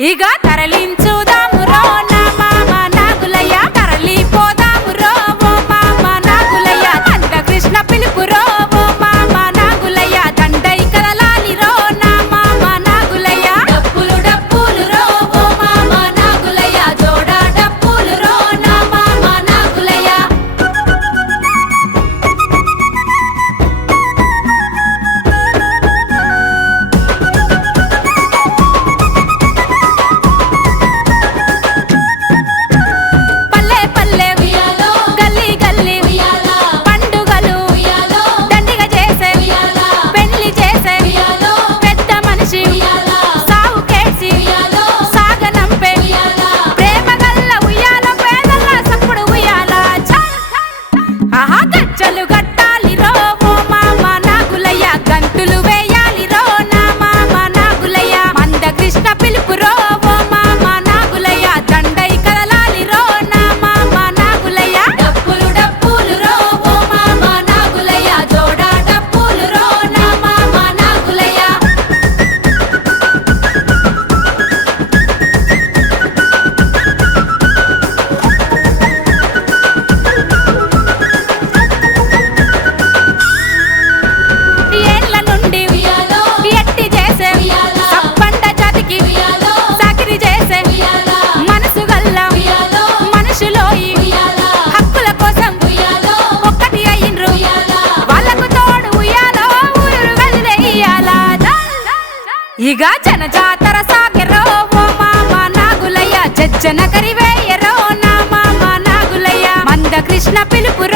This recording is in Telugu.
ఇగ తరలించుదాము రో నా మామ నాగులయ్య తరలిపోదాము రో ఓ మామ నాగులయ్య అంత కృష్ణ పిలుపు రో ఓ మామ నాగులయ్య దండై కదలాలి రో నా మామ నాగులయ్య డప్పులు డప్పులు రో ఓ మామ నాగులయ్య జోడ డప్పులు రో నా మామ నాగులయ్య ఇగ జన జాతర సాగెరో ఓ మామ నాగులయ్య జజ్జన కరివేయరో నా మామ నాగులయ్య మంద కృష్ణ పిలుపు